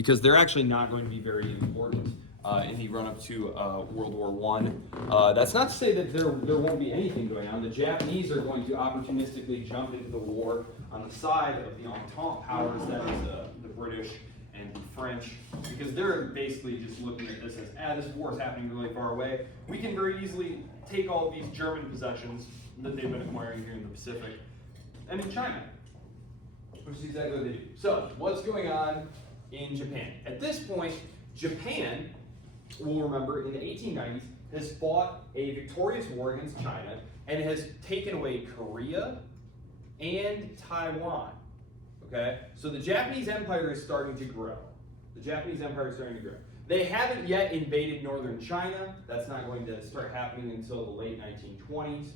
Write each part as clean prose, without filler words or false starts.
because they're actually not going to be very important in the run-up to World War I. That's not to say that there won't be anything going on. The Japanese are going to opportunistically jump into the war on the side of the Entente powers, that is the British and the French, because they're basically just looking at this as, this war is happening really far away. We can very easily take all of these German possessions that they've been acquiring here in the Pacific and in China, which is exactly what they do. So, what's going on in Japan? At this point, Japan, we'll remember, in the 1890s, has fought a victorious war against China and has taken away Korea and Taiwan. Okay? So the Japanese Empire is starting to grow. The Japanese Empire is starting to grow. They haven't yet invaded northern China. That's not going to start happening until the late 1920s.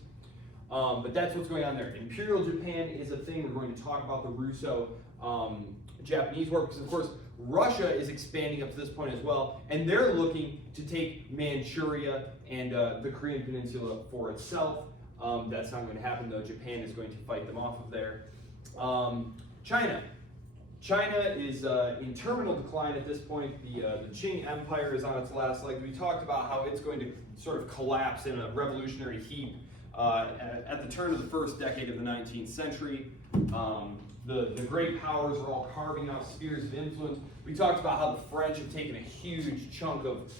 But that's what's going on there. Imperial Japan is a thing. We're going to talk about the Russo-Japanese War, because of course Russia is expanding up to this point as well, and they're looking to take Manchuria and the Korean Peninsula for itself. That's not going to happen though. Japan is going to fight them off of there. China. China is in terminal decline at this point. The Qing Empire is on its last legs. We talked about how it's going to sort of collapse in a revolutionary heap at the turn of the first decade of the 19th century. The great powers are all carving out spheres of influence. We talked about how the French have taken a huge chunk of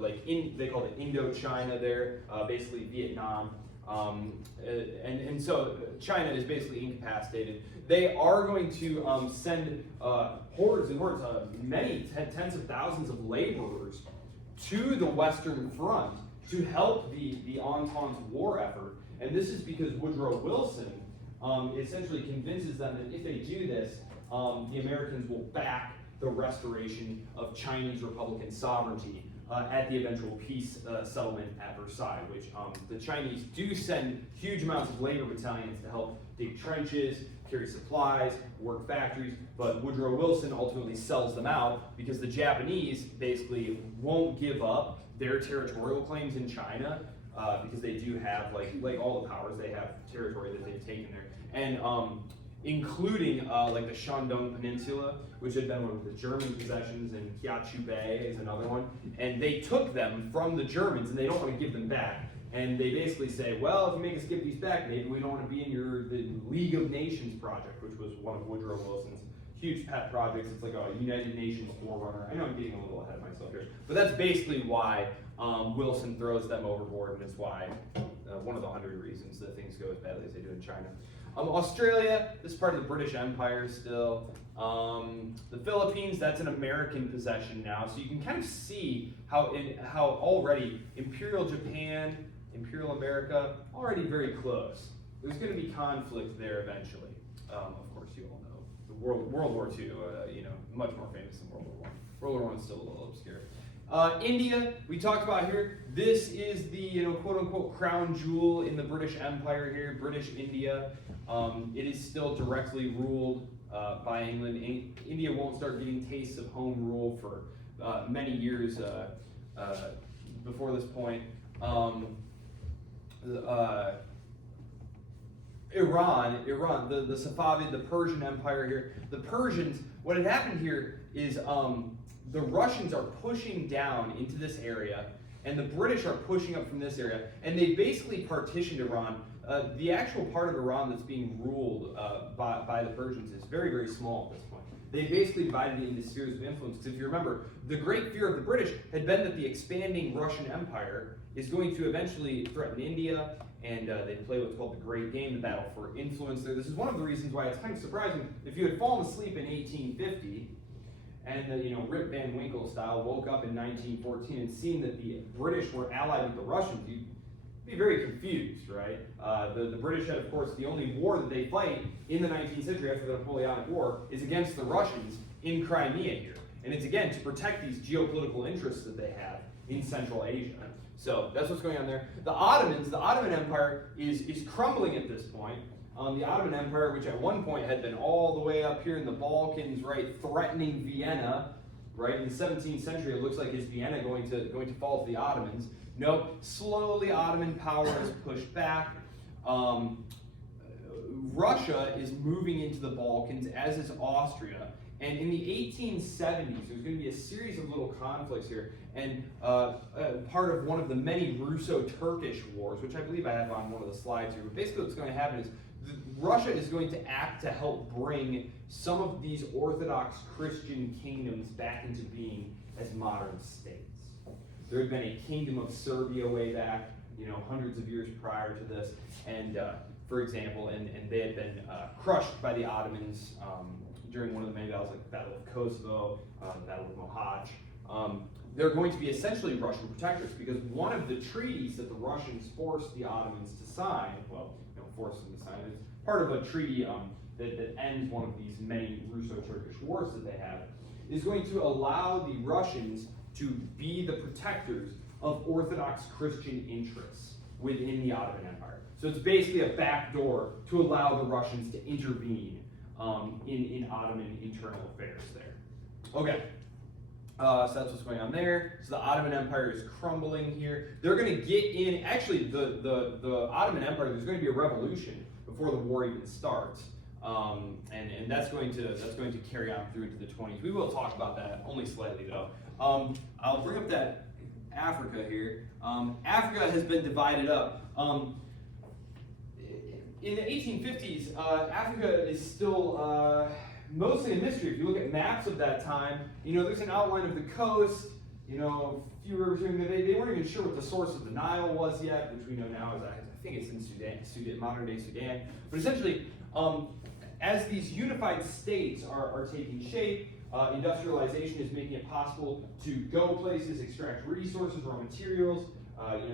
they call it Indochina there, basically Vietnam. And so China is basically incapacitated. They are going to send hordes and hordes, many tens of thousands of laborers to the Western Front to help the Entente's war effort. And this is because Woodrow Wilson essentially convinces them that if they do this, the Americans will back the restoration of Chinese Republican sovereignty at the eventual peace settlement at Versailles, which the Chinese do send huge amounts of labor battalions to help dig trenches, carry supplies, work factories, but Woodrow Wilson ultimately sells them out because the Japanese basically won't give up their territorial claims in China because they do have, like all the powers, they have territory that they've taken there. And including like the Shandong Peninsula, which had been one of the German possessions, and Kiachu Bay is another one. And they took them from the Germans, and they don't want to give them back. And they basically say, well, if you make us give these back, maybe we don't want to be in the League of Nations project, which was one of Woodrow Wilson's huge pet projects. It's like a United Nations forerunner. I know I'm getting a little ahead of myself here, but that's basically why Wilson throws them overboard, and it's why one of the 100 reasons that things go as badly as they do in China. Australia, this is part of the British Empire still. The Philippines, that's an American possession now, so you can kind of see how already Imperial Japan, Imperial America, already very close. There's going to be conflict there eventually. Of course, you all know the World War II. Much more famous than World War I. World War I is still a little obscure. India, we talked about here. This is the quote-unquote crown jewel in the British Empire here, British India. It is still directly ruled by England. India won't start getting tastes of home rule for many years before this point. Iran, the Safavid, the Persian Empire here. The Persians, what had happened here is the Russians are pushing down into this area, and the British are pushing up from this area, and they basically partitioned Iran. The actual part of Iran that's being ruled by the Persians is very, very small at this point. They basically divided it into spheres of influence, because if you remember, the great fear of the British had been that the expanding Russian Empire is going to eventually threaten India, and they play what's called the Great Game, the battle for influence there. This is one of the reasons why it's kind of surprising. If you had fallen asleep in 1850, and Rip Van Winkle style woke up in 1914 and seen that the British were allied with the Russians, you'd be very confused, right? The British had, of course, the only war that they fight in the 19th century after the Napoleonic War is against the Russians in Crimea here. And it's, again, to protect these geopolitical interests that they have in Central Asia. So that's what's going on there. The Ottoman Empire is crumbling at this point. The Ottoman Empire, which at one point had been all the way up here in the Balkans, right, threatening Vienna, right? In the 17th century, it looks like is Vienna going to fall to the Ottomans. Nope. Slowly, Ottoman power is pushed back. Russia is moving into the Balkans, as is Austria, And in the 1870s, there's going to be a series of little conflicts here, and part of one of the many Russo-Turkish wars, which I believe I have on one of the slides here. But basically what's going to happen is Russia is going to act to help bring some of these Orthodox Christian kingdoms back into being as modern states. There had been a kingdom of Serbia way back, hundreds of years prior to this, and for example, and they had been crushed by the Ottomans during one of the many battles, like the Battle of Kosovo, the Battle of Mohacs. They're going to be essentially Russian protectors, because one of the treaties that the Russians forced the Ottomans to sign, forced them to sign, is part of a treaty that ends one of these many Russo-Turkish wars that they have, is going to allow the Russians to be the protectors of Orthodox Christian interests within the Ottoman Empire. So it's basically a backdoor to allow the Russians to intervene in Ottoman internal affairs there. Okay, so that's what's going on there. So the Ottoman Empire is crumbling here. They're going to get in, actually the Ottoman Empire, there's going to be a revolution before the war even starts. And that's going to carry on through into the 20s. We will talk about that, only slightly though. I'll bring up that Africa here. Africa has been divided up. In the 1850s, Africa is still mostly a mystery. If you look at maps of that time, there's an outline of the coast, a few rivers here. They weren't even sure what the source of the Nile was yet, which we know now is, I think it's in Sudan, modern day Sudan. But essentially, as these unified states are taking shape, industrialization is making it possible to go places, extract resources, raw materials,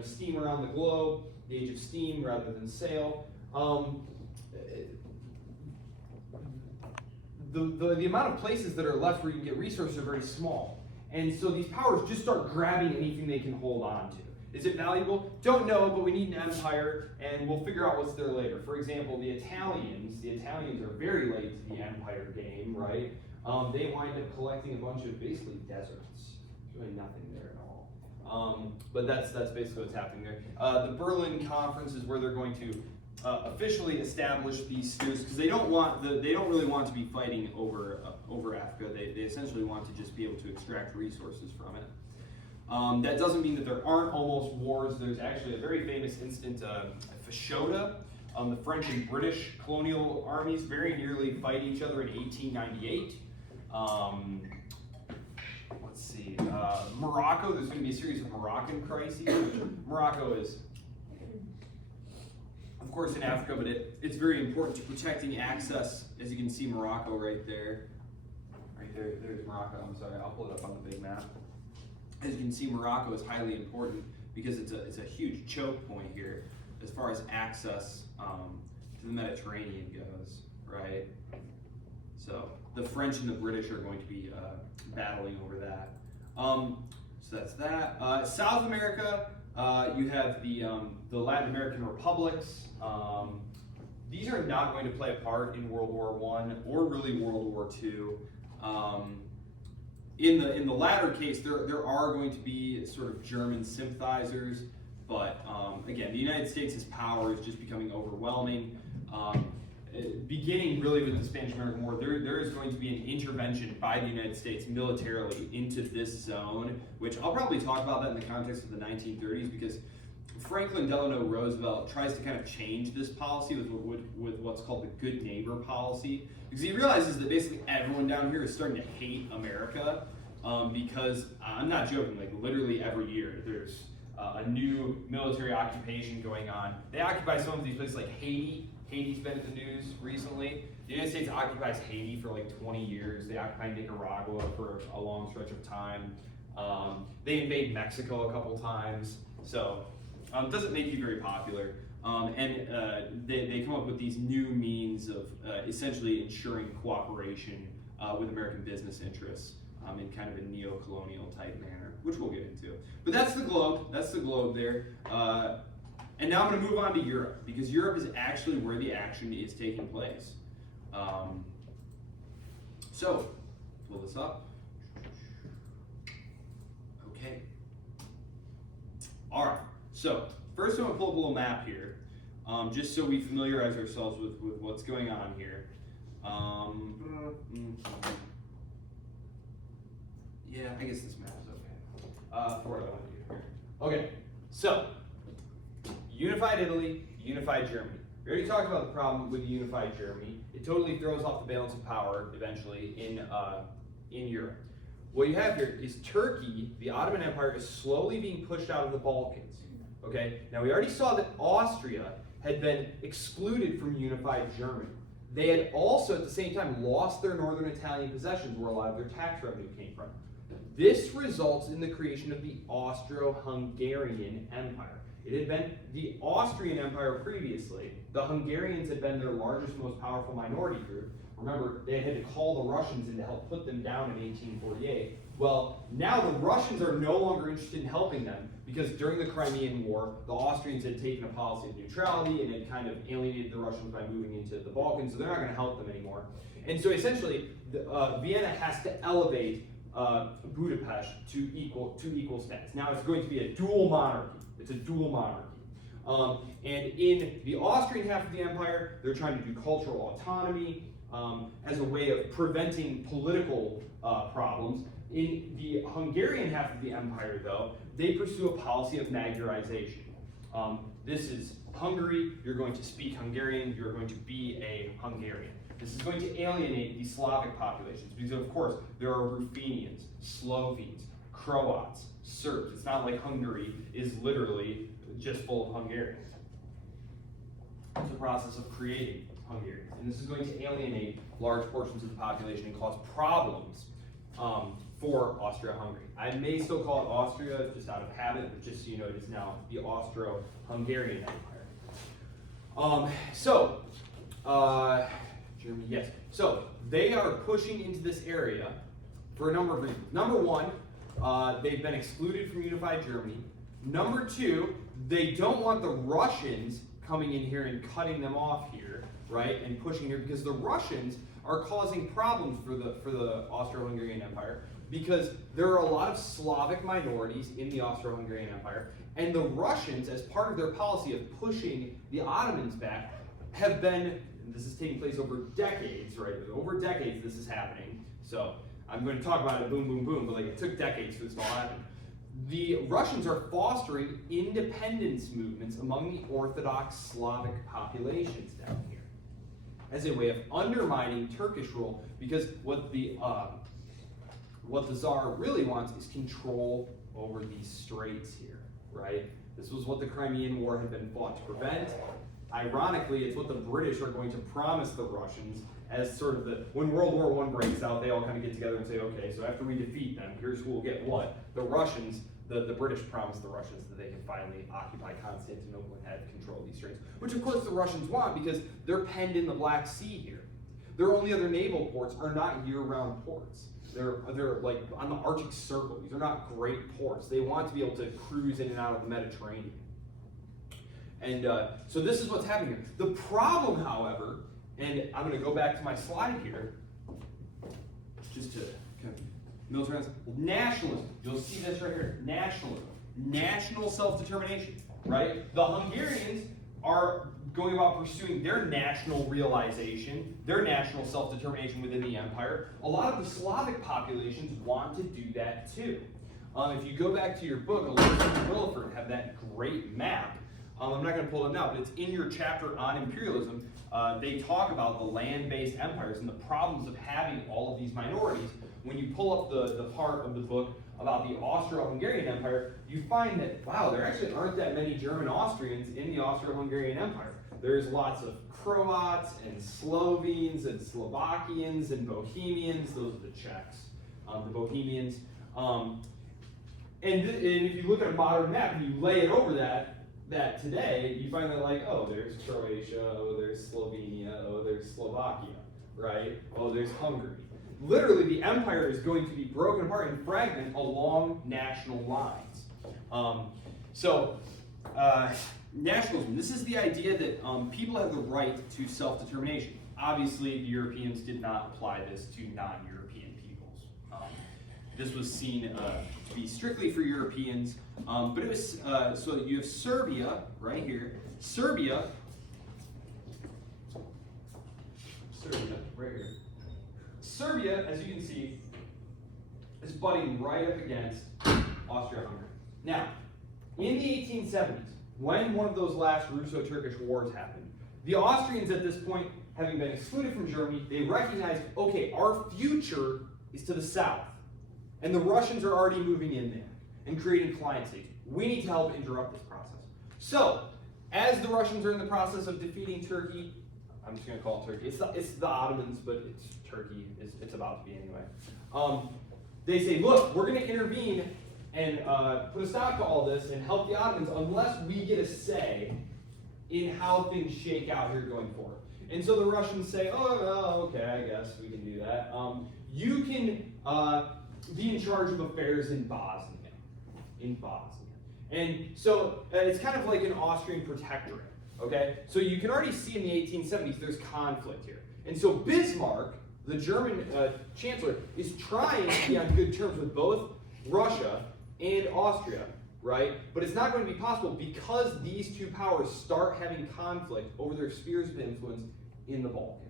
steam around the globe, the age of steam rather than sail. The amount of places that are left where you can get resources are very small. And so these powers just start grabbing anything they can hold on to. Is it valuable? Don't know, but we need an empire, and we'll figure out what's there later. For example, the Italians are very late to the empire game, right? They wind up collecting a bunch of basically deserts. There's really nothing there at all. But that's basically what's happening there. The Berlin Conference is where they're going to officially establish these spheres, because they don't really want to be fighting over Africa. They essentially want to just be able to extract resources from it. That doesn't mean that there aren't almost wars. There's actually a very famous instance at Fashoda. The French and British colonial armies very nearly fight each other in 1898. Let's see, Morocco, there's going to be a series of Moroccan crises. Morocco is, of course, in Africa, but it's very important to protecting access. As you can see, Morocco right there. Right there, there's Morocco. I'm sorry, I'll pull it up on the big map. As you can see, Morocco is highly important because it's a huge choke point here as far as access to the Mediterranean goes, right? So the French and the British are going to be battling over that. So that's that. South America, you have the Latin American republics. These are not going to play a part in World War I or really World War II. In the latter case, there are going to be sort of German sympathizers, but again, the United States' power is just becoming overwhelming. Beginning really with the Spanish-American War, there is going to be an intervention by the United States militarily into this zone, which I'll probably talk about that in the context of the 1930s, because Franklin Delano Roosevelt tries to kind of change this policy with what's called the good neighbor policy, because he realizes that basically everyone down here is starting to hate America, because I'm not joking, like literally every year there's a new military occupation going on. They occupy some of these places like Haiti. Haiti's been in the news recently. The United States occupies Haiti for like 20 years. They occupy Nicaragua for a long stretch of time. They invade Mexico a couple times. So it doesn't make you very popular. And they come up with these new means of essentially ensuring cooperation with American business interests in kind of a neo-colonial type manner, which we'll get into. But that's the globe. That's the globe there. And now I'm going to move on to Europe, because Europe is actually where the action is taking place. So, pull this up. Okay. All right. So, first I'm going to pull up a little map here, just so we familiarize ourselves with what's going on here. Yeah, I guess this map is okay. For what I want to do here. Okay, so unified Italy, unified Germany. We already talked about the problem with unified Germany. It totally throws off the balance of power eventually in Europe. What you have here is Turkey, the Ottoman Empire, is slowly being pushed out of the Balkans. Okay, now we already saw that Austria had been excluded from unified Germany. They had also, at the same time, lost their northern Italian possessions where a lot of their tax revenue came from. This results in the creation of the Austro-Hungarian Empire. It had been the Austrian Empire previously. The Hungarians had been their largest, most powerful minority group. Remember, they had to call the Russians in to help put them down in 1848. Well, now the Russians are no longer interested in helping them because during the Crimean War, the Austrians had taken a policy of neutrality and had kind of alienated the Russians by moving into the Balkans, so they're not going to help them anymore. And so essentially, Vienna has to elevate Budapest to equal status. Now it's going to be a dual monarchy. It's a dual monarchy. And in the Austrian half of the empire, they're trying to do cultural autonomy as a way of preventing political problems. In the Hungarian half of the empire, though, they pursue a policy of Magyarization. This is Hungary, you're going to speak Hungarian, you're going to be a Hungarian. This is going to alienate the Slavic populations because, of course, there are Ruthenians, Slovenes, Croats, Serbs. It's not like Hungary is literally just full of Hungarians. It's a process of creating Hungarians. And this is going to alienate large portions of the population and cause problems for Austria-Hungary. I may still call it Austria just out of habit, but just so you know, it is now the Austro-Hungarian Empire. Germany, yes. So they are pushing into this area for a number of reasons. Number one, they've been excluded from unified Germany. Number two, they don't want the Russians coming in here and cutting them off here, right, and pushing here because the Russians are causing problems for the Austro-Hungarian Empire because there are a lot of Slavic minorities in the Austro-Hungarian Empire, and the Russians, as part of their policy of pushing the Ottomans back, have been, this is taking place over decades, right? Over decades this is happening. So I'm going to talk about it boom, boom, boom, but like it took decades for this to all happen. The Russians are fostering independence movements among the Orthodox Slavic populations down here as a way of undermining Turkish rule because what the Tsar really wants is control over these straits here, right? This was what the Crimean War had been fought to prevent. Ironically, it's what the British are going to promise the Russians as sort of when World War I breaks out, they all kind of get together and say, okay, so after we defeat them, here's who will get what. The Russians, the British promised the Russians that they can finally occupy Constantinople and have control of these straits, which of course the Russians want because they're penned in the Black Sea here. Their only other naval ports are not year-round ports. They're like on the Arctic Circle. These are not great ports. They want to be able to cruise in and out of the Mediterranean. And so this is what's happening here. The problem, however, and I'm going to go back to my slide here, just to kind of militarize, nationalism. You'll see this right here. Nationalism. National self-determination, right? The Hungarians are going about pursuing their national realization, their national self-determination within the empire. A lot of the Slavic populations want to do that too. If you go back to your book, Alert and Williford have that great map. I'm not going to pull it now, but it's in your chapter on imperialism. They talk about the land-based empires and the problems of having all of these minorities. When you pull up the part of the book about the Austro-Hungarian Empire, you find that, wow, there actually aren't that many German Austrians in the Austro-Hungarian Empire. There's lots of Croats and Slovenes and Slovakians and Bohemians. Those are the Czechs, the Bohemians. And if you look at a modern map and you lay it over that today, you find that like, oh, there's Croatia, oh, there's Slovenia, oh, there's Slovakia, right? Oh, there's Hungary. Literally, the empire is going to be broken apart and fragmented along national lines. Nationalism, this is the idea that people have the right to self-determination. Obviously, the Europeans did not apply this to non-European peoples. This was seen to be strictly for Europeans, but it was, so you have Serbia right here. Serbia right here. Serbia, as you can see, is butting right up against Austria-Hungary. Now, in the 1870s, when one of those last Russo-Turkish wars happened, the Austrians at this point, having been excluded from Germany, they recognized, okay, our future is to the south. And the Russians are already moving in there and creating client states. We need to help interrupt this process. So, as the Russians are in the process of defeating Turkey, I'm just going to call it Turkey. It's the Ottomans, but it's Turkey. It's about to be anyway. They say, look, we're going to intervene and put a stop to all this and help the Ottomans unless we get a say in how things shake out here going forward. And so the Russians say, oh, well, okay, I guess we can do that. You can be in charge of affairs in Bosnia. And so it's kind of like an Austrian protectorate, okay? So you can already see in the 1870s there's conflict here. And so Bismarck, the German chancellor, is trying to be on good terms with both Russia and Austria, right? But it's not going to be possible because these two powers start having conflict over their spheres of influence in the Balkans.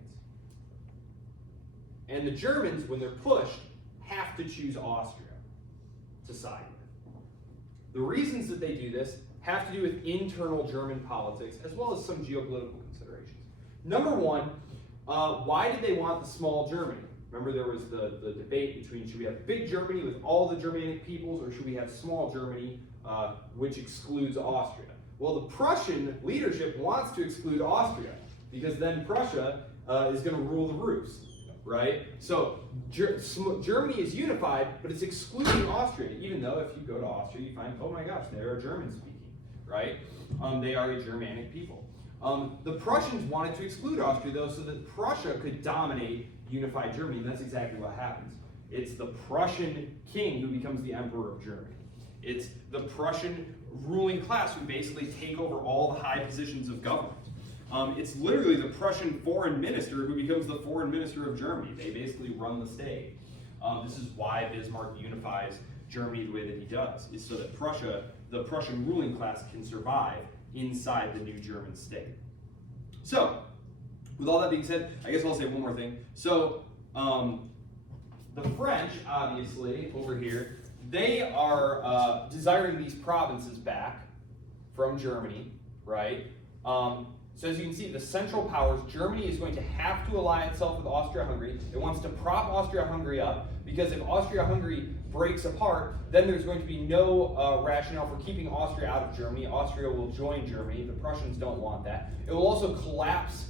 And the Germans, when they're pushed, have to choose Austria to side with. The reasons that they do this have to do with internal German politics as well as some geopolitical considerations. Number one, why did they want the small Germany? Remember there was the debate between should we have big Germany with all the Germanic peoples or should we have small Germany which excludes Austria? Well, the Prussian leadership wants to exclude Austria because then Prussia is going to rule the roost, right? So Germany is unified, but it's excluding Austria, even though if you go to Austria, you find, oh my gosh, they are German speaking, right? They are a Germanic people. The Prussians wanted to exclude Austria, though, so that Prussia could dominate unified Germany, and that's exactly what happens. It's the Prussian king who becomes the emperor of Germany. It's the Prussian ruling class who basically take over all the high positions of government. It's literally the Prussian foreign minister who becomes the foreign minister of Germany. They basically run the state. This is why Bismarck unifies Germany the way that he does, is so that the Prussian ruling class can survive inside the new German state. So, with all that being said, I guess I'll say one more thing. So, the French, obviously, over here, they are desiring these provinces back from Germany, right? So as you can see, the Central Powers, Germany is going to have to ally itself with Austria-Hungary. It wants to prop Austria-Hungary up, because if Austria-Hungary breaks apart, then there's going to be no rationale for keeping Austria out of Germany. Austria will join Germany. The Prussians don't want that. It will also collapse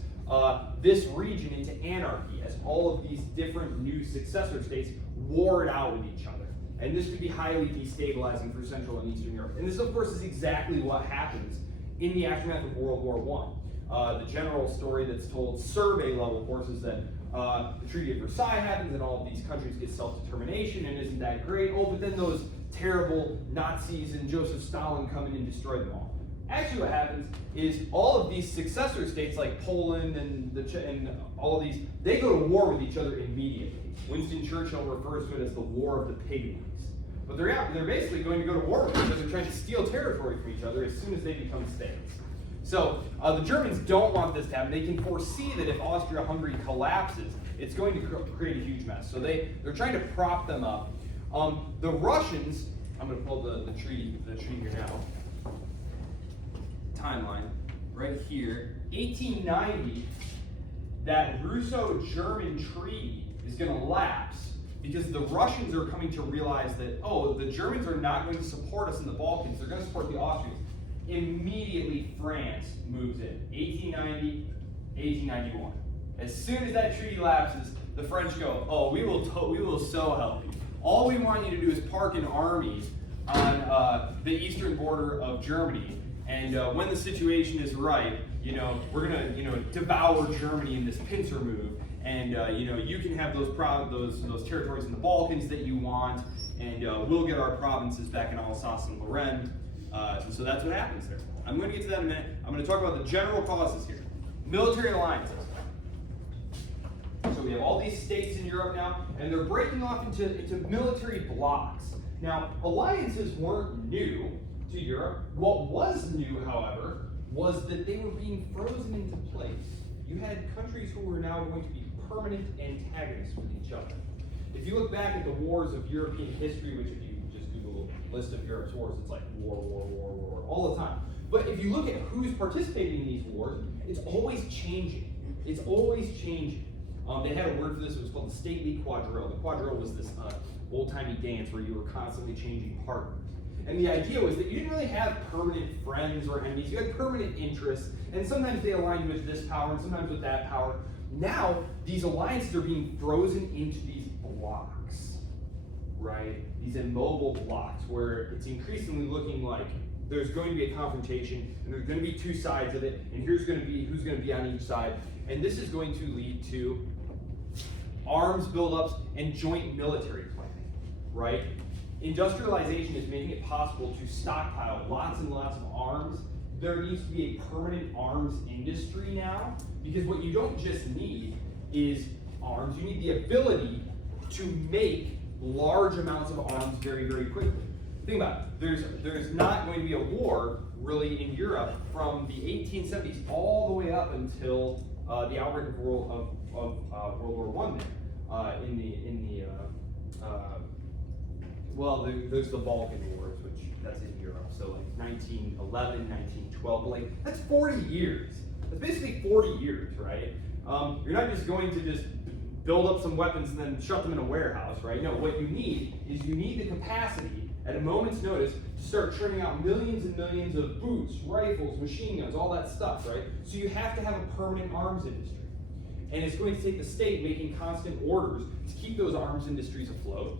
this region into anarchy as all of these different new successor states war it out with each other. And this could be highly destabilizing for Central and Eastern Europe. And this, of course, is exactly what happens in the aftermath of World War I. The general story that's told survey level, of course, is that the Treaty of Versailles happens and all of these countries get self-determination, and isn't that great? Oh, but then those terrible Nazis and Joseph Stalin come in and destroy them all. Actually, what happens is all of these successor states like Poland and all of these, they go to war with each other immediately. Winston Churchill refers to it as the War of the Pygmies. But they're basically going to go to war with each other, trying to steal territory from each other as soon as they become states. So the Germans don't want this to happen. They can foresee that if Austria-Hungary collapses, it's going to create a huge mess. So they're trying to prop them up. The Russians, I'm going to pull the treaty here now. Timeline right here. 1890, that Russo-German treaty is going to lapse because the Russians are coming to realize that, oh, the Germans are not going to support us in the Balkans. They're going to support the Austrians. Immediately, France moves in. 1890, 1891. As soon as that treaty lapses, the French go, oh, we will so help you. All we want you to do is park an army on the eastern border of Germany, and when the situation is right, we're gonna, devour Germany in this pincer move, and you can have those territories in the Balkans that you want, and we'll get our provinces back in Alsace and Lorraine. So that's what happens there. I'm going to get to that in a minute. I'm going to talk about the general causes here. Military alliances. So we have all these states in Europe now, and they're breaking off into military blocs. Now, alliances weren't new to Europe. What was new, however, was that they were being frozen into place. You had countries who were now going to be permanent antagonists with each other. If you look back at the wars of European history, which if you just Google list of Europe's wars, it's like war, war, war, war, all the time. But if you look at who's participating in these wars, it's always changing. It's always changing. They had a word for this. It was called the stately quadrille. The quadrille was this old-timey dance where you were constantly changing partners. And the idea was that you didn't really have permanent friends or enemies. You had permanent interests, and sometimes they aligned with this power and sometimes with that power. Now, these alliances are being frozen into these blocks, right? These immobile blocks where it's increasingly looking like there's going to be a confrontation, and there's going to be two sides of it, and here's going to be who's going to be on each side. And this is going to lead to arms buildups and joint military planning, right? Industrialization is making it possible to stockpile lots and lots of arms. There needs to be a permanent arms industry now, because what you don't just need is arms, you need the ability to make large amounts of arms very, very quickly. Think about it, there's not going to be a war really in Europe from the 1870s all the way up until the outbreak of World War I there's the Balkan Wars, which that's in Europe, so like 1911, 1912, like that's 40 years. That's basically 40 years, right? You're not just going to just build up some weapons and then shut them in a warehouse, right? No, what you need is you need the capacity at a moment's notice to start churning out millions and millions of boots, rifles, machine guns, all that stuff, right? So you have to have a permanent arms industry. And it's going to take the state making constant orders to keep those arms industries afloat.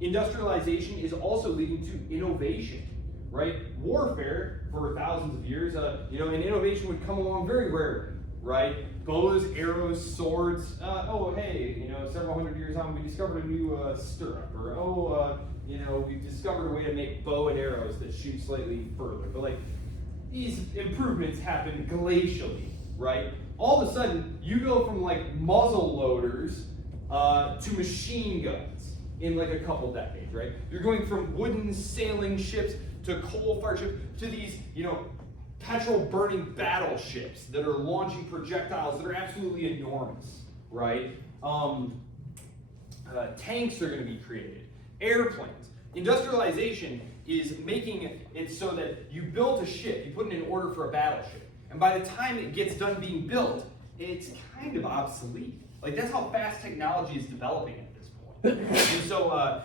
Industrialization is also leading to innovation, right? Warfare for thousands of years, and innovation would come along very rarely, right? Bows, arrows, swords. Several hundred years on, we discovered a new stirrup, or we've discovered a way to make bow and arrows that shoot slightly further. But like these improvements happen glacially, right? All of a sudden, you go from like muzzle loaders to machine guns in like a couple decades, right? You're going from wooden sailing ships to coal-fired ships to these, petrol-burning battleships that are launching projectiles that are absolutely enormous, right? Tanks are going to be created, airplanes. Industrialization is making it so that you build a ship, you put in an order for a battleship, and by the time it gets done being built, it's kind of obsolete. Like that's how fast technology is developing at this point. And so,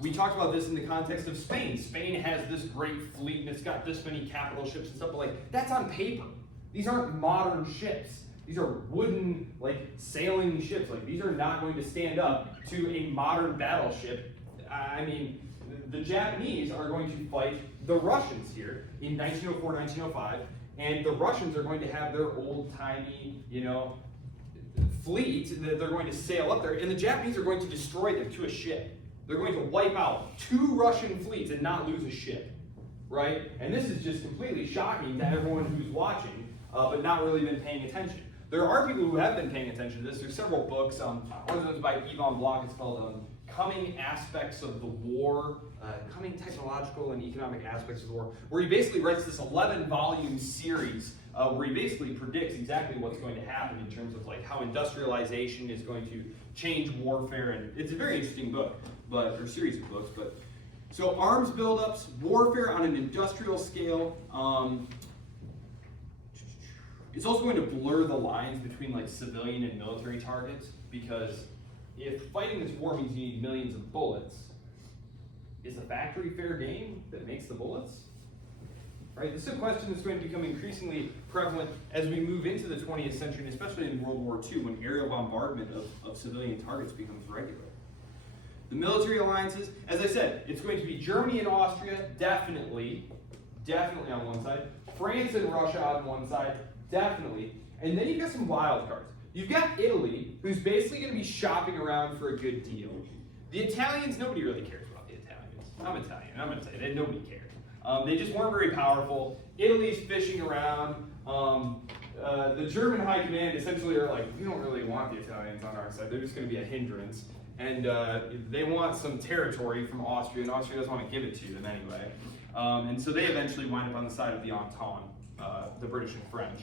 we talked about this in the context of Spain. Spain has this great fleet and it's got this many capital ships and stuff, but like that's on paper. These aren't modern ships. These are wooden, like sailing ships. Like these are not going to stand up to a modern battleship. I mean, the Japanese are going to fight the Russians here in 1904, 1905, and the Russians are going to have their old-timey, fleet that they're going to sail up there, and the Japanese are going to destroy them to a ship. They're going to wipe out 2 Russian fleets and not lose a ship, right? And this is just completely shocking to everyone who's watching, but not really been paying attention. There are people who have been paying attention to this. There's several books. One of those by Yvonne Block. It's called Coming Aspects of the War, Coming Technological and Economic Aspects of the War, where he basically writes this 11-volume series where he basically predicts exactly what's going to happen in terms of like how industrialization is going to change warfare, and it's a very interesting book, or series of books. But so arms buildups, warfare on an industrial scale. It's also going to blur the lines between like civilian and military targets, because if fighting this war means you need millions of bullets, is the factory fair game that makes the bullets? Right? This is a question that's going to become increasingly prevalent as we move into the 20th century, and especially in World War II, when aerial bombardment of civilian targets becomes regular. The military alliances, as I said, it's going to be Germany and Austria, definitely on one side, France and Russia on one side, definitely, and then you've got some wild cards. You've got Italy, who's basically going to be shopping around for a good deal. The Italians, nobody really cares about the Italians. I'm Italian, I'm going to tell you, nobody cares. They just weren't very powerful. Italy's fishing around. The German high command essentially are like, we don't really want the Italians on our side. They're just going to be a hindrance. And they want some territory from Austria, and Austria doesn't want to give it to them anyway. And so they eventually wind up on the side of the Entente, the British and French.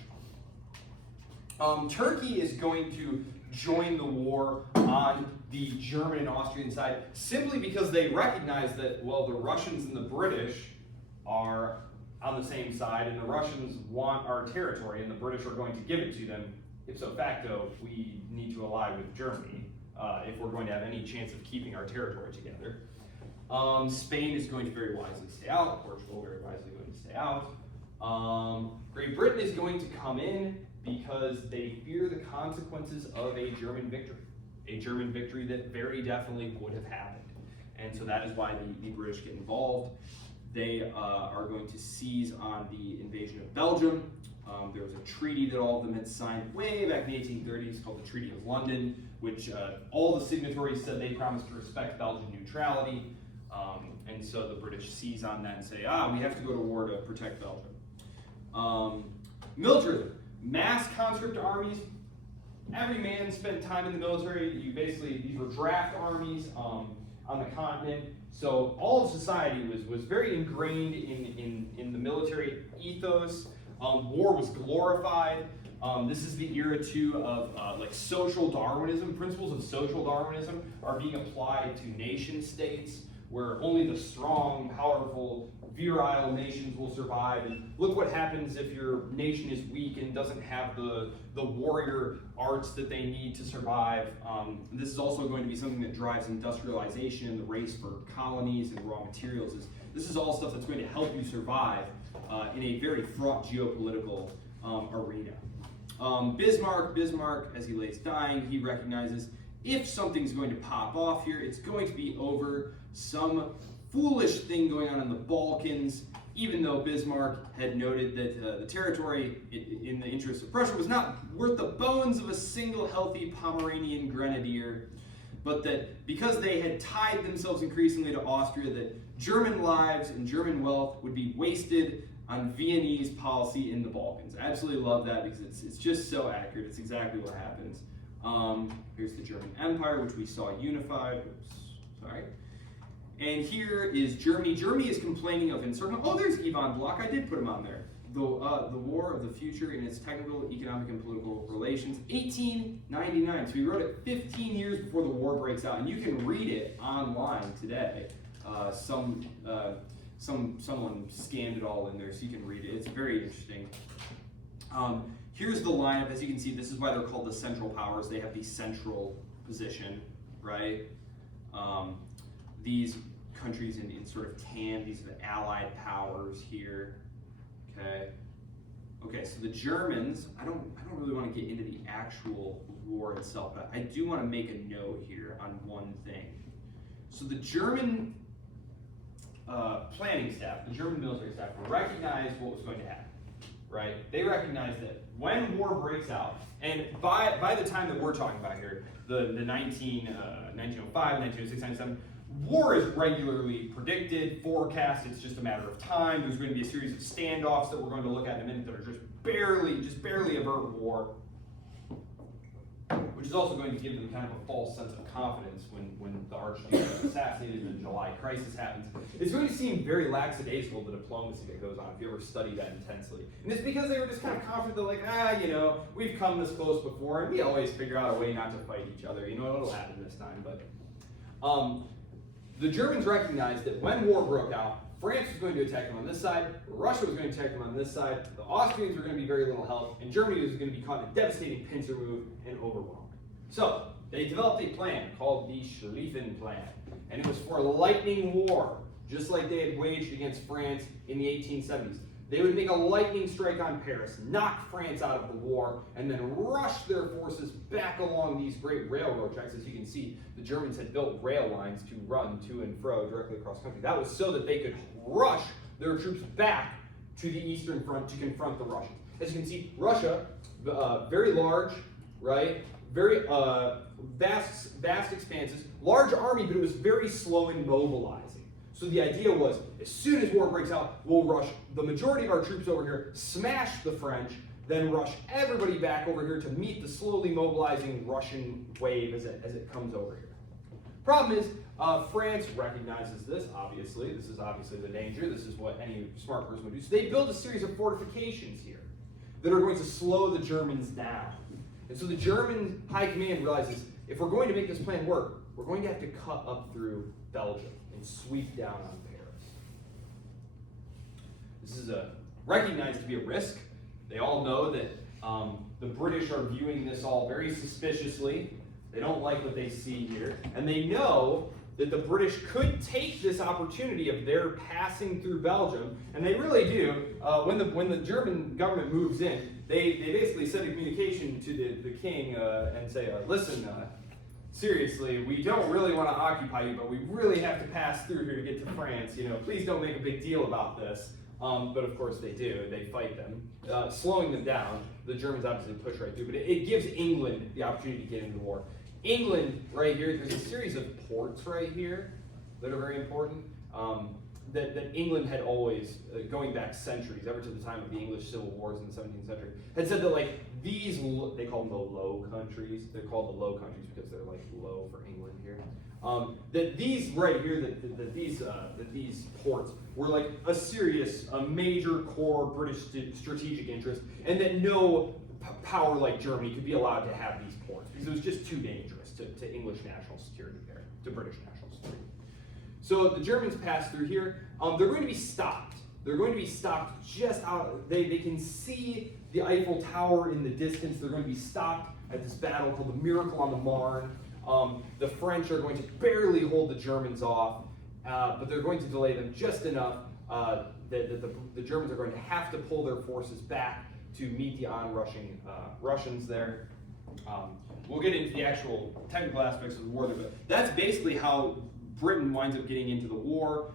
Turkey is going to join the war on the German and Austrian side, simply because they recognize that, well, the Russians and the British are on the same side, and the Russians want our territory, and the British are going to give it to them. Ipso facto, we need to ally with Germany if we're going to have any chance of keeping our territory together. Spain is going to very wisely stay out. Portugal very wisely going to stay out. Great Britain is going to come in because they fear the consequences of a German victory. A German victory that very definitely would have happened. And so that is why the British get involved. They are going to seize on the invasion of Belgium. There was a treaty that all of them had signed way back in the 1830s called the Treaty of London, which all the signatories said they promised to respect Belgian neutrality. And so the British seize on that and say, we have to go to war to protect Belgium. Militarism, mass conscript armies. Every man spent time in the military. These were draft armies on the continent. So all of society was very ingrained in the military ethos. War was glorified. This is the era too of like social Darwinism. Principles of social Darwinism are being applied to nation states, where only the strong, powerful, virile nations will survive. And look what happens if your nation is weak and doesn't have the warrior arts that they need to survive. This is also going to be something that drives industrialization and the race for colonies and raw materials. This is all stuff that's going to help you survive in a very fraught geopolitical arena. Bismarck, as he lays dying, he recognizes if something's going to pop off here, it's going to be over some foolish thing going on in the Balkans, even though Bismarck had noted that the territory in the interest of Prussia was not worth the bones of a single healthy Pomeranian grenadier, but that because they had tied themselves increasingly to Austria, that German lives and German wealth would be wasted on Viennese policy in the Balkans. I absolutely love that because it's just so accurate. It's exactly what happens. Here's the German Empire, which we saw unified. Oops, sorry. And here is Germany. Germany is complaining of encirclement. Oh, there's Ivan Bloch. I did put him on there. The War of the Future in its Technical, Economic, and Political Relations, 1899. So he wrote it 15 years before the war breaks out, and you can read it online today. Someone scanned it all in there, so you can read it. It's very interesting. Here's the lineup. As you can see, this is why they're called the Central Powers. They have the central position, right? These countries in sort of tan, these are the Allied powers here. Okay, so the Germans, I don't really want to get into the actual war itself, but I do want to make a note here on one thing. So the German planning staff, the German military staff, recognized what was going to happen, right? They recognized that when war breaks out, and by the time that we're talking about here, the 1905, 1906, 1907, war is regularly predicted, forecast. It's just a matter of time. There's going to be a series of standoffs that we're going to look at in a minute that are just barely avert war, which is also going to give them kind of a false sense of confidence when the Archduke is assassinated and the July crisis happens. It's going to seem very lackadaisical, the diplomacy that goes on, if you ever study that intensely. And it's because they were just kind of confident, they're like, we've come this close before, and we always figure out a way not to fight each other. It'll happen this time. But the Germans recognized that when war broke out, France was going to attack them on this side, Russia was going to attack them on this side, the Austrians were going to be very little help, and Germany was going to be caught in a devastating pincer move and overwhelmed. So, they developed a plan called the Schlieffen Plan, and it was for a lightning war, just like they had waged against France in the 1870s. They would make a lightning strike on Paris, knock France out of the war, and then rush their forces back along these great railroad tracks. As you can see, the Germans had built rail lines to run to and fro directly across country. That was so that they could rush their troops back to the Eastern Front to confront the Russians. As you can see, Russia, very large, right? Very vast expanses, large army, but it was very slow in mobilizing. So the idea was, as soon as war breaks out, we'll rush the majority of our troops over here, smash the French, then rush everybody back over here to meet the slowly mobilizing Russian wave as it comes over here. Problem is, France recognizes this, obviously. This is obviously the danger. This is what any smart person would do. So they build a series of fortifications here that are going to slow the Germans down. And so the German high command realizes, if we're going to make this plan work, we're going to have to cut up through Belgium and sweep down on Paris. This is recognized to be a risk. They all know that the British are viewing this all very suspiciously. They don't like what they see here. And they know that the British could take this opportunity of their passing through Belgium, and they really do. When the German government moves in, they basically send a communication to the king and say, listen, seriously, we don't really want to occupy you, but we really have to pass through here to get to France. Please don't make a big deal about this. But of course they do. They fight them, slowing them down. The Germans obviously push right through, but it gives England the opportunity to get into the war. England, right here, there's a series of ports right here that are very important, that England had always, going back centuries, ever to the time of the English civil wars in the 17th century, had said that these, they call them the Low Countries. They're called the Low Countries because they're low for England here. That these right here, that these ports were a major core British strategic interest, and that no power like Germany could be allowed to have these ports because it was just too dangerous to English national security there, to British national security. So the Germans pass through here. They're going to be stopped. They're going to be stopped just out. They can see the Eiffel Tower in the distance. They're going to be stopped at this battle called the Miracle on the Marne. The French are going to barely hold the Germans off, but they're going to delay them just enough that the Germans are going to have to pull their forces back to meet the onrushing Russians there. We'll get into the actual technical aspects of the war there, but that's basically how Britain winds up getting into the war.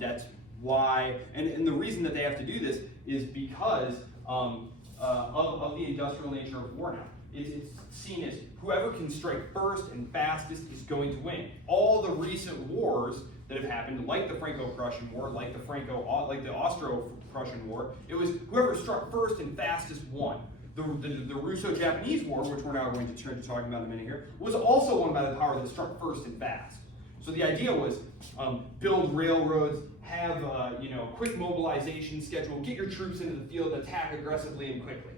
That's why, and the reason that they have to do this is because of the industrial nature of war now. It's seen as whoever can strike first and fastest is going to win. All the recent wars that have happened, like the Franco-Prussian War, like the Austro-Prussian War, it was whoever struck first and fastest won. The Russo-Japanese War, which we're now going to turn to talking about in a minute here, was also won by the power that struck first and fast. So the idea was build railroads, have quick mobilization schedule, get your troops into the field, attack aggressively and quickly.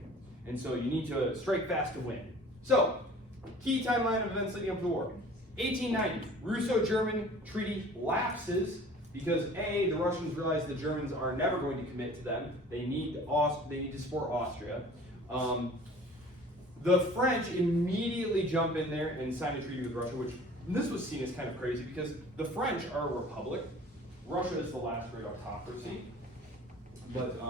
And so you need to strike fast to win. So, key timeline of events leading up to the war. 1890, Russo-German treaty lapses because A, the Russians realize the Germans are never going to commit to them. They need to support Austria. The French immediately jump in there and sign a treaty with Russia, which this was seen as kind of crazy because the French are a republic. Russia is the last great autocracy. But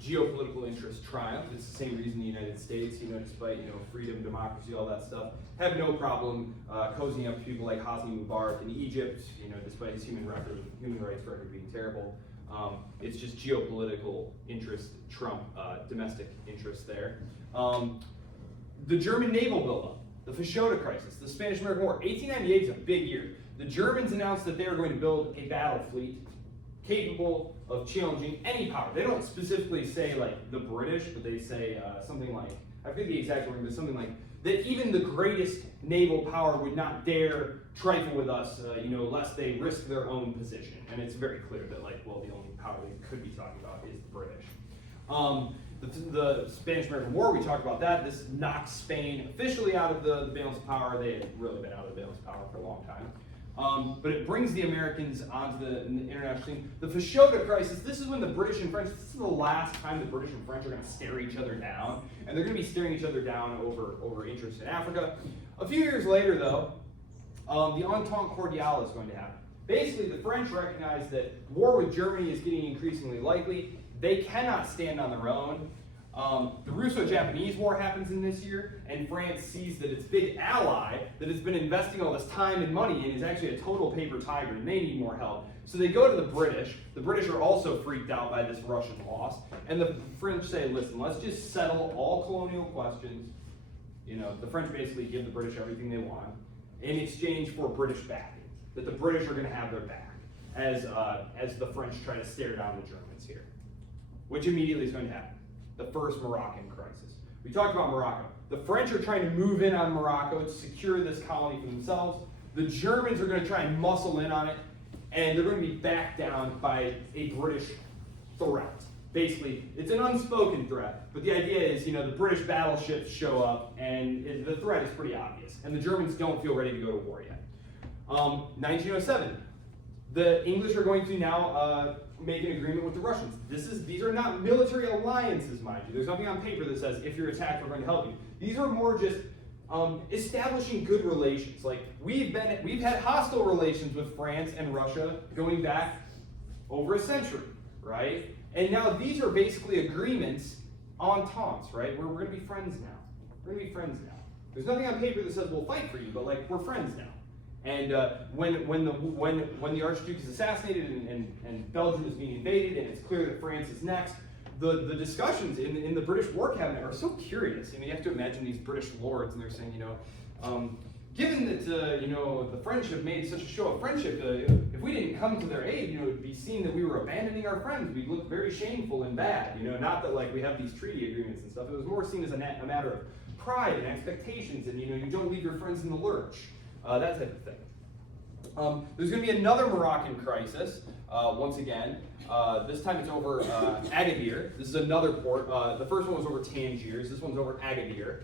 geopolitical interests triumph. It's the same reason the United States, despite freedom, democracy, all that stuff, have no problem cozying up to people like Hosni Mubarak in Egypt. Despite his human rights record being terrible, it's just geopolitical interest trump domestic interests there. The German naval buildup, the Fashoda crisis, the Spanish-American War. 1898 is a big year. The Germans announced that they are going to build a battle fleet capable of challenging any power. They don't specifically say the British, but they say something like, I forget the exact wording, but something like that even the greatest naval power would not dare trifle with us, lest they risk their own position. And it's very clear that the only power they could be talking about is the British. The Spanish-American War, we talked about that. This knocked Spain officially out of the balance of power. They had really been out of the balance of power for a long time. But it brings the Americans onto the international scene. The Fashoda crisis, this is when the British and French, this is the last time the British and French are going to stare each other down. And they're going to be staring each other down over interest in Africa. A few years later, though, the Entente Cordiale is going to happen. Basically, the French recognize that war with Germany is getting increasingly likely. They cannot stand on their own. The Russo-Japanese War happens in this year, and France sees that its big ally that it's been investing all this time and money in is actually a total paper tiger, and they need more help. So they go to the British. The British are also freaked out by this Russian loss, and the French say, listen, let's just settle all colonial questions. The French basically give the British everything they want in exchange for British backing, that the British are going to have their back as the French try to stare down the Germans here, which immediately is going to happen. The first Moroccan crisis. We talked about Morocco. The French are trying to move in on Morocco to secure this colony for themselves. The Germans are going to try and muscle in on it, and they're going to be backed down by a British threat. Basically, it's an unspoken threat, but the idea is, the British battleships show up, and the threat is pretty obvious, and the Germans don't feel ready to go to war yet. 1907. The English are going to now make an agreement with the Russians. These are not military alliances, mind you. There's nothing on paper that says if you're attacked, we're going to help you. These are more just establishing good relations. Like we've had hostile relations with France and Russia going back over a century, right? And now these are basically agreements, ententes, right? Where we're going to be friends now. We're going to be friends now. There's nothing on paper that says we'll fight for you, but like we're friends now. And when the Archduke is assassinated and Belgium is being invaded and it's clear that France is next, the discussions in the British war cabinet are so curious. I mean, you have to imagine these British lords, and they're saying, given that the French have made such a show of friendship, if we didn't come to their aid, it would be seen that we were abandoning our friends. We'd look very shameful and bad. Not that like we have these treaty agreements and stuff. It was more seen as a matter of pride and expectations, and you don't leave your friends in the lurch, that type of thing. There's going to be another Moroccan crisis once again. This time it's over Agadir. This is another port. The first one was over Tangiers. This one's over Agadir.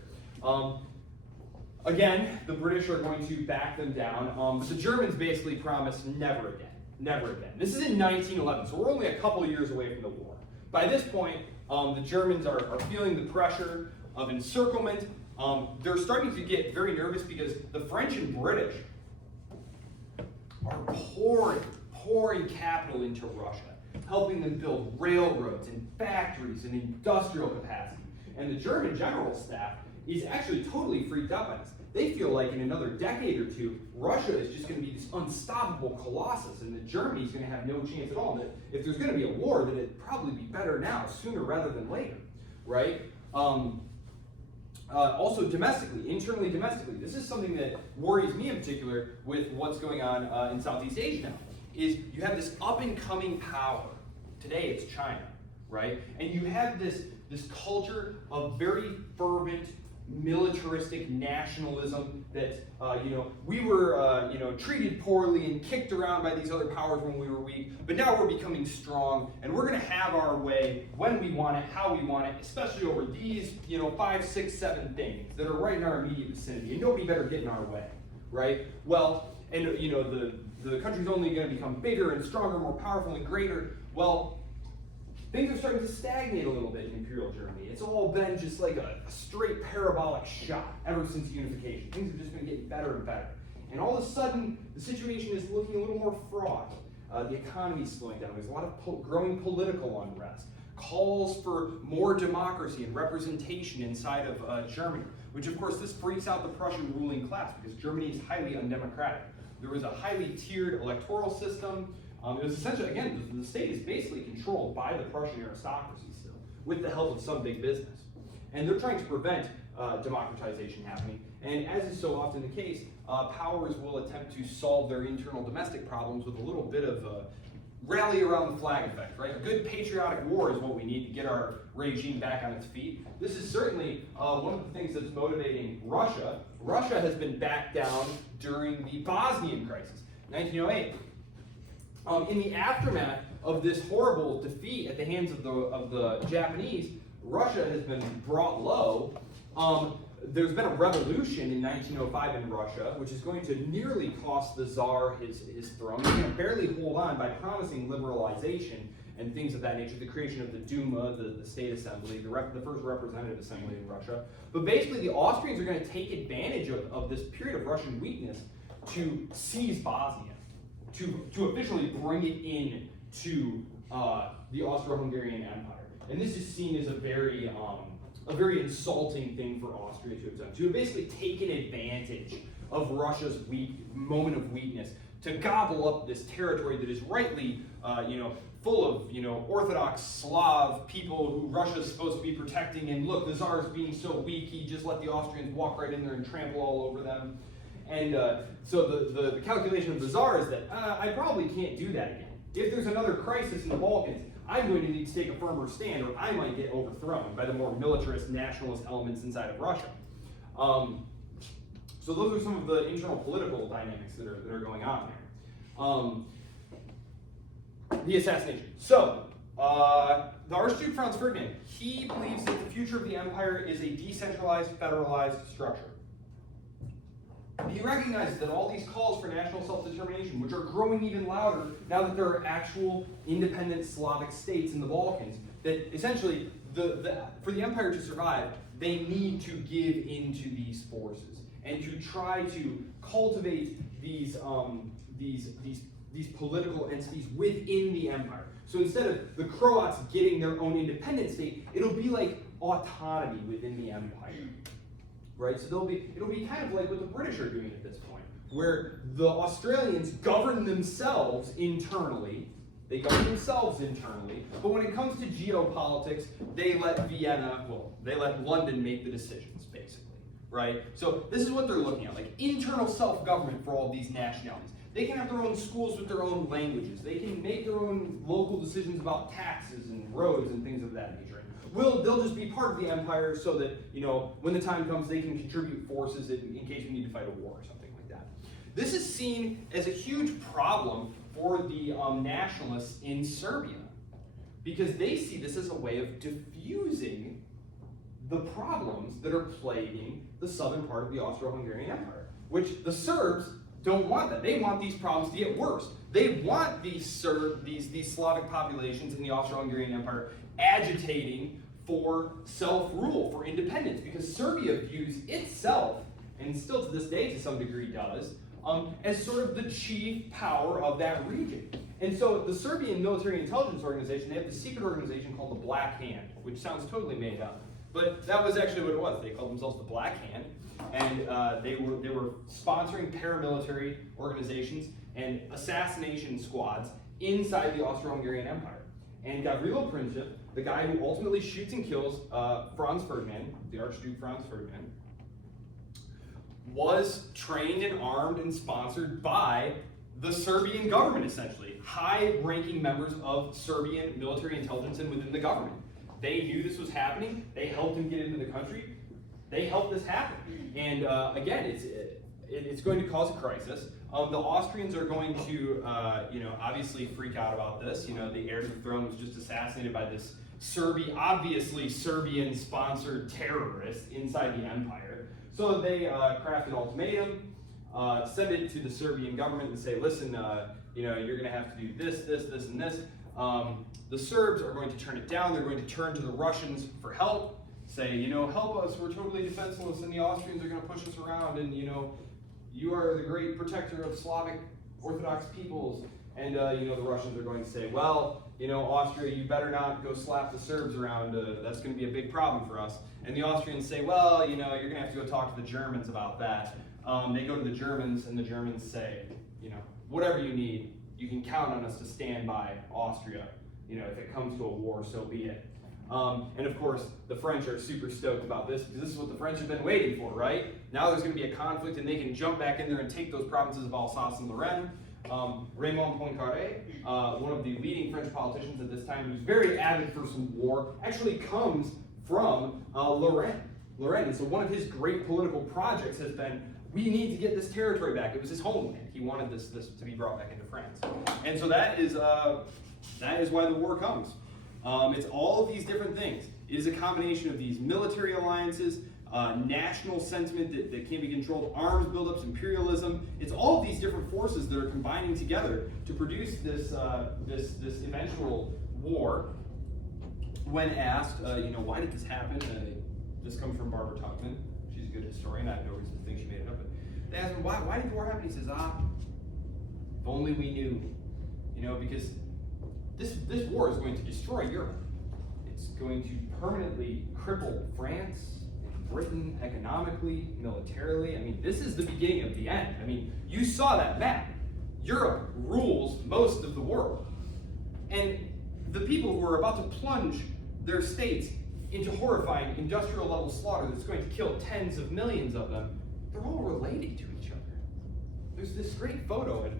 Again, the British are going to back them down. But the Germans basically promised never again. Never again. This is in 1911, so we're only a couple of years away from the war. By this point, the Germans are feeling the pressure of encirclement. They're starting to get very nervous because the French and British are pouring capital into Russia, helping them build railroads and factories and industrial capacity. And the German general staff is actually totally freaked out by this. They feel like in another decade or two, Russia is just going to be this unstoppable colossus, and that Germany's going to have no chance at all. And that if there's going to be a war, that it'd probably be better now, sooner rather than later, right? Also internally domestically, this is something that worries me in particular with what's going on in Southeast Asia now, is you have this up-and-coming power. Today it's China, right? And you have this culture of very fervent, militaristic nationalism that, we were, treated poorly and kicked around by these other powers when we were weak, but now we're becoming strong, and we're going to have our way when we want it, how we want it, especially over these, 5, 6, 7 things that are right in our immediate vicinity, and nobody better get in our way, right? Well, and, the country's only going to become bigger and stronger, more powerful and greater. Well, things are starting to stagnate a little bit in Imperial Germany. It's all been just like a straight parabolic shot ever since unification. Things have just been getting better and better. And all of a sudden, the situation is looking a little more fraught. The economy's slowing down. There's a lot of growing political unrest. Calls for more democracy and representation inside of Germany, which of course this freaks out the Prussian ruling class because Germany is highly undemocratic. There was a highly tiered electoral system. It was essentially, again, the state is basically controlled by the Prussian aristocracy still, with the help of some big business. And they're trying to prevent democratization happening. And as is so often the case, powers will attempt to solve their internal domestic problems with a little bit of rally around the flag effect, right? A good patriotic war is what we need to get our regime back on its feet. This is certainly one of the things that's motivating Russia. Russia has been backed down during the Bosnian crisis, 1908. In the aftermath of this horrible defeat at the hands of the Japanese, Russia has been brought low. There's been a revolution in 1905 in Russia, which is going to nearly cost the Tsar his throne. He's going to barely hold on by promising liberalization and things of that nature, the creation of the Duma, the state assembly, the first representative assembly in Russia. But basically, the Austrians are going to take advantage of this period of Russian weakness to seize Bosnia, to officially bring it in to the Austro-Hungarian Empire. And this is seen as a very insulting thing for Austria to have done, to have basically taken advantage of Russia's moment of weakness to gobble up this territory that is rightly, full of, Orthodox Slav people who Russia's supposed to be protecting. And look, the Tsar's being so weak, he just let the Austrians walk right in there and trample all over them. And so the calculation of the Tsar is that I probably can't do that again. If there's another crisis in the Balkans, I'm going to need to take a firmer stand, or I might get overthrown by the more militarist, nationalist elements inside of Russia. So those are some of the internal political dynamics that are going on there. The assassination. So, the Archduke Franz Ferdinand, he believes that the future of the empire is a decentralized, federalized structure. he recognizes that all these calls for national self-determination, which are growing even louder now that there are actual independent Slavic states in the Balkans, that essentially for the empire to survive, they need to give into these forces and to try to cultivate these political entities within the empire. So instead of the Croats getting their own independent state, it'll be like autonomy within the empire, right? So it'll be kind of like what the British are doing at this point, where the Australians govern themselves internally. They govern themselves internally, but when it comes to geopolitics, they let London make the decisions, basically, right? So this is what they're looking at, like internal self-government for all these nationalities. They can have their own schools with their own languages. They can make their own local decisions about taxes and roads and things of that nature. They'll just be part of the empire so that, when the time comes, they can contribute forces in case we need to fight a war or something like that. This is seen as a huge problem for the nationalists in Serbia, because they see this as a way of diffusing the problems that are plaguing the southern part of the Austro-Hungarian Empire, which the Serbs don't want that. They want these problems to get worse. They want these Slavic populations in the Austro-Hungarian Empire agitating for self-rule, for independence, because Serbia views itself, and still to this day to some degree does, as sort of the chief power of that region. And so the Serbian military intelligence organization, they have this secret organization called the Black Hand, which sounds totally made up. But that was actually what it was. They called themselves the Black Hand, and they were sponsoring paramilitary organizations and assassination squads inside the Austro-Hungarian Empire. And Gavrilo Princip, the guy who ultimately shoots and kills Franz Ferdinand, the Archduke Franz Ferdinand, was trained and armed and sponsored by the Serbian government, essentially. High-ranking members of Serbian military intelligence and within the government. They knew this was happening. They helped him get into the country. They helped this happen. And again, it's going to cause a crisis. The Austrians are going to, obviously freak out about this. The heir to the throne was just assassinated by this obviously Serbian-sponsored terrorist inside the empire. So they craft an ultimatum, send it to the Serbian government and say, listen, you're going to have to do this, and this. The Serbs are going to turn it down. They're going to turn to the Russians for help, say, help us, we're totally defenseless, and the Austrians are going to push us around, and, you are the great protector of Slavic Orthodox peoples. And, the Russians are going to say, well, Austria, you better not go slap the Serbs around. That's going to be a big problem for us. And the Austrians say, well, you're going to have to go talk to the Germans about that. They go to the Germans, and the Germans say, whatever you need, you can count on us to stand by Austria. If it comes to a war, so be it. And of course, the French are super stoked about this because this is what the French have been waiting for, right? Now there's going to be a conflict, and they can jump back in there and take those provinces of Alsace and Lorraine. Raymond Poincaré, one of the leading French politicians at this time, who's very avid for some war, actually comes from Lorraine. And so one of his great political projects has been, we need to get this territory back. It was his homeland. He wanted this to be brought back into France. And so that is why the war comes. It's all of these different things. It is a combination of these military alliances, national sentiment that can be controlled, arms buildups, imperialism. It's all of these different forces that are combining together to produce this eventual war. When asked, why did this happen? This comes from Barbara Tuchman. She's a good historian. I have no reason to think she made it up. But they asked him, why did the war happen? He says, if only we knew. Because this war is going to destroy Europe. It's going to permanently cripple France and Britain economically, militarily. This is the beginning of the end. You saw that map. Europe rules most of the world. And the people who are about to plunge their states into horrifying industrial level slaughter that's going to kill tens of millions of them, they're all related to each other. There's this great photo, and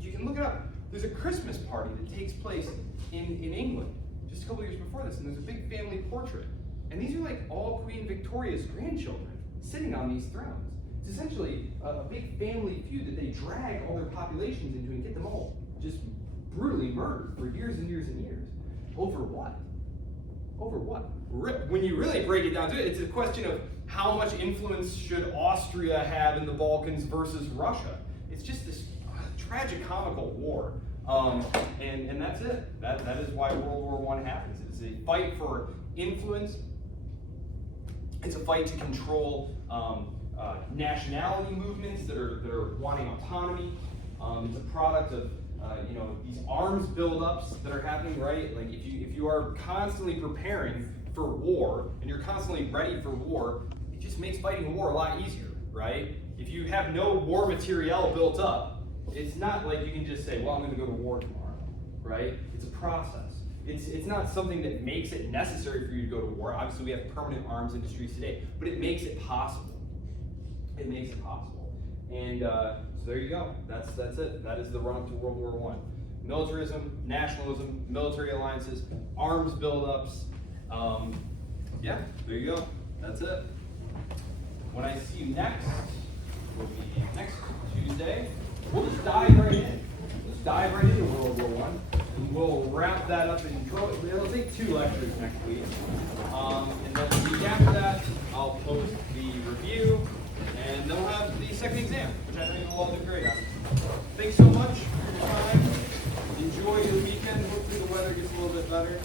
you can look it up. There's a Christmas party that takes place in England just a couple years before this, and there's a big family portrait. And these are like all Queen Victoria's grandchildren sitting on these thrones. It's essentially a big family feud that they drag all their populations into and get them all just brutally murdered for years and years and years. Over what? Over what? When you really break it down to it, it's a question of how much influence should Austria have in the Balkans versus Russia. It's just this tragicomical war. And that's it. That is why World War I happens. It's a fight for influence. It's a fight to control nationality movements that are wanting autonomy. It's a product of these arms buildups that are happening, right? Like if you are constantly preparing for war and you're constantly ready for war, it just makes fighting war a lot easier, right? If you have no war materiel built up, it's not like you can just say, well, I'm going to go to war tomorrow, right? It's a process. It's not something that makes it necessary for you to go to war. Obviously, we have permanent arms industries today, but it makes it possible. It makes it possible. And so there you go. That's it. That is the run-up to World War I. Militarism, nationalism, military alliances, arms buildups. Yeah, there you go. That's it. When I see you next, will be next Tuesday. We'll just dive right in. Let's dive right into World War I. And we'll wrap that up and it'll take 2 lectures next week. And then the week after that, I'll post the review, and then we'll have the second exam, which I think we'll all do great on. Thanks so much for your time. Enjoy your weekend. Hopefully the weather gets a little bit better.